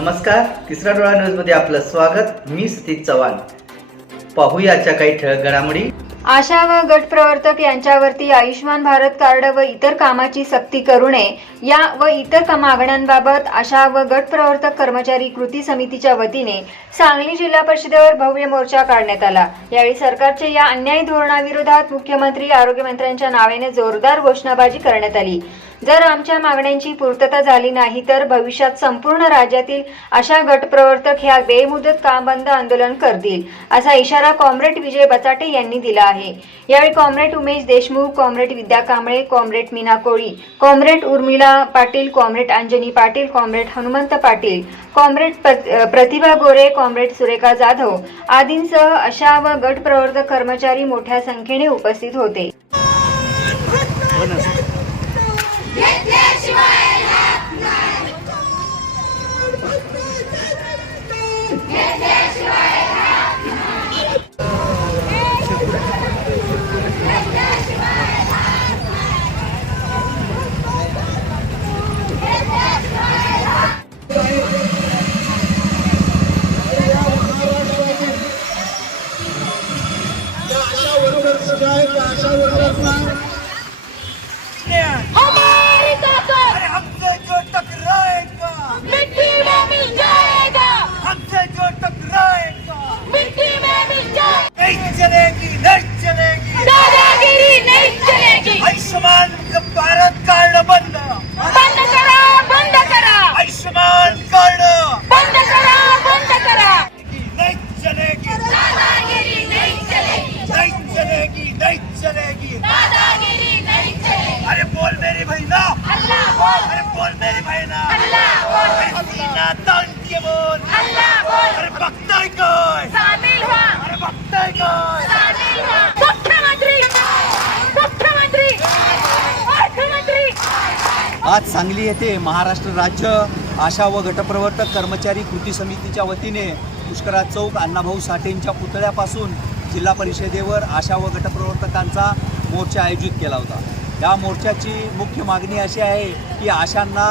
नमस्कार तिसरा डोळा न्यूजमध्ये आपलं स्वागत. मी सतीश चव्हाण. पाहूया काही ठळक घडामोडी. आशा व गट प्रवर्तक यांच्यावरती आयुष्यमान भारत कार्ड व इतर कामाची सक्ती करू नये. या व इतर मागण्यांबाबत आशा व गट प्रवर्तक कर्मचारी कृती समितीच्या वतीने सांगली जिल्हा परिषदेवर भव्य मोर्चा काढण्यात आला. यावेळी सरकारचे या अन्यायी धोरणाविरोधात मुख्यमंत्री आरोग्यमंत्र्यांच्या नावाने जोरदार घोषणाबाजी करण्यात आली. जर आमच्या मागण्यांची पूर्तता झाली नाही तर भविष्यात संपूर्ण राज्यातील अशा गटप्रवर्तक ह्या बेमुदत काम बंद आंदोलन करतील असा इशारा कॉम्रेड विजय बचाटे यांनी दिला आहे. यावेळी comrade Umesh Deshmukh comrade Vidya Kamble comrade Meena Koli comrade Urmila Patil comrade Anjani Patil comrade Hanumant Patil comrade प्र- प्रतिभा गोरे कॉम्रेड सुरेखा जाधव आदींसह अशा व गट प्रवर्तक कर्मचारी मोठ्या संख्येने उपस्थित होते. हो ज्या आहेत त्या अशा वर्कर्सना हमारी ताकत अरे हमसे जो टकराएगा मिट्टी में मिल जाएगा हमसे जो टकराएगा मिट्टी में मिल जाएगा नहीं चलेगी नहीं चलेगी दादागिरी नहीं चलेगी आयुष्मान भारत कार्ड बंद बंद करा बंद करा आयुष्मान कार्ड बंद करा बंद करा नहीं चलेगी दादागिरी नहीं चलेगी नहीं चलेगी नहीं चलेगी दादागिरी नहीं चलेगी अरे बोल मेरी बहना अल्लाह बोल अरे बोल मेरी बहना. अल्लाह बोल. अरे सीना ताण के बोल. अल्लाह बोल. अरे बघताय काय शामिल व्हा अरे बघताय काय शामिल व्हा मुख्यमंत्री. मुख्यमंत्री. अर्थमंत्री आज सांगली येथे महाराष्ट्र राज्य आशा व गटप्रवर्तक कर्मचारी कृती समितीच्या वतीने पुष्कराज चौक अण्णाभाऊ साठेंच्या पुतळ्यापासून जिल्हा परिषदेवर आशा व गटप्रवर्तकांचा मोर्चा आयोजित केला होता. या मोर्चाची मुख्य मागणी अशी आहे की आशांना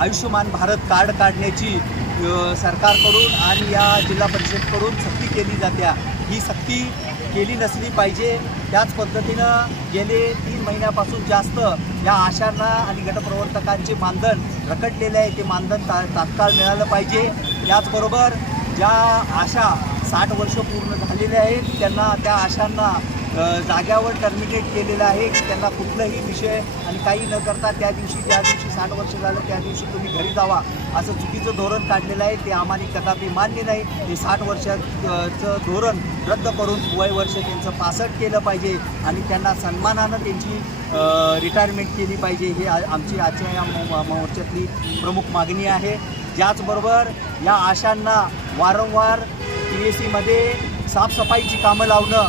आयुष्यमान भारत कार्ड काढण्याची सरकारकडून आणि या जिल्हा परिषदकडून सक्ती केली जात्या. ही सक्ती केली नसली पाहिजे. त्याच पद्धतीनं गेले तीन महिन्यापासून जास्त या आशांना आणि गटप्रवर्तकांचे मानधन रखडलेले आहे. ते मानधन ता तात्काळ मिळालं पाहिजे. त्याचबरोबर ज्या आशा साठ वर्ष पूर्ण झालेल्या आहेत त्यांना त्या आशांना जाग्यावर टर्मिनेट केलेलं आहे. की त्यांना कुठलाही विषय आणि काही न करता त्या दिवशी ज्या दिवशी साठ वर्ष झालं त्या दिवशी तुम्ही घरी जावा. असं चुकीचं धोरण काढलेलं आहे. ते आम्हाला कदापि मान्य नाही. हे साठ वर्षाचं धोरण रद्द करून वय वर्ष त्यांचं पासष्ट केलं पाहिजे आणि त्यांना सन्मानानं त्यांची रिटायरमेंट केली पाहिजे. हे आमची आजच्या या मो- मोर्चातली प्रमुख मागणी आहे. त्याचबरोबर या आशांना वारंवार पी एस सीमध्ये साफसफाईची कामं लावणं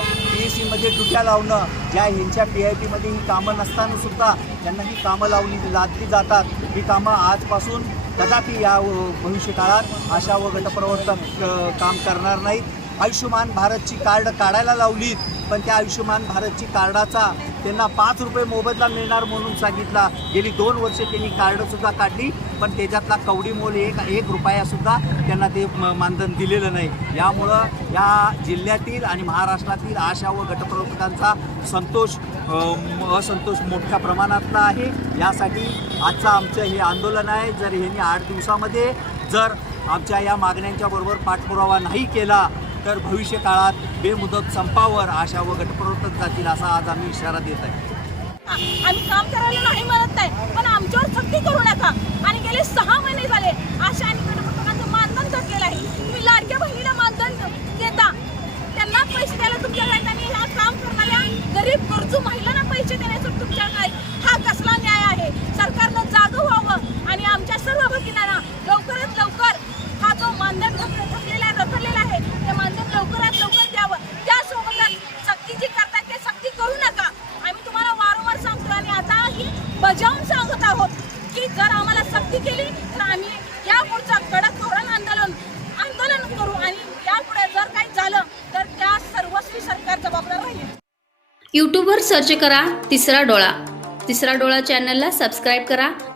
सीमध्ये ड्युट्या लावणं ज्या ह्यांच्या पी आय पीमध्ये ही कामं नसताना सुद्धा त्यांना ही कामं लावली लादली जातात. ही कामं आजपासून कदापि या भविष्यकाळात आशा व गटप्रवर्तक काम करणार नाहीत. आयुष्यमान भारतची कार्ड काढायला लावलीत पण त्या आयुष्यमान भारतची कार्डाचा त्यांना पाच रुपये मोबदला मिळणार म्हणून सांगितला. गेली दोन वर्ष त्यांनी कार्डसुद्धा काढली पण त्याच्यातला कवडी मोल एक एक रुपयासुद्धा त्यांना ते म- मानधन दिलेलं नाही. यामुळं या जिल्ह्यातील आणि महाराष्ट्रातील आशा व गटप्रवर्तकांचा संतोष असंतोष मोठ्या प्रमाणातला आहे. यासाठी आजचं आमचं हे आंदोलन आहे. जर ह्यांनी आठ दिवसामध्ये जर आमच्या या मागण्यांच्या बरोबर पाठपुरावा नाही केला तर भविष्य काळात बेमुदत संपावर आशा व गटप्रवर्तक जातील असा आज आम्ही इशारा देत आहे. आम्ही काम करायला नाही म्हणत नाही पण आमच्यावर सक्ती करू नका. आणि गेले सहा महिने झाले आशा आणि गटप्रवर्तकांचं मानधन थकलेलं आहे. तुम्ही लाडक्या बहिणीला मानधन देता. त्यांना पैसे द्यायला तुमच्याकडे आणि ह्या काम करणाऱ्या गरीब गरजू महिलांना पैसे देण्याचं तुमच्याकडे हा कसला न्याय आहे? सरकारनं जागं व्हावं आणि आमच्या सर्व भगिना लवकरात लवकर हा जो मानधन थक- थकलेला आहे रखडलेला आहे ते मानधन लवकरात लवकर द्यावं त्यासोबतच सक्ती जी करतात ते सक्ती करू नका आम्ही तुम्हाला वारंवार सांगतो आणि आताही बजावून सांगत आहोत की जर विनंती केली तर आम्ही यापुढचा कडक धोरण आंदोलन आंदोलन करू आणि यापुढे जर काही झालं तर त्या सर्वस्वी सरकार जबाबदार राहील. यूट्यूबवर सर्च करा तिसरा डोळा. तिसरा डोळा चॅनलला सबस्क्राईब करा.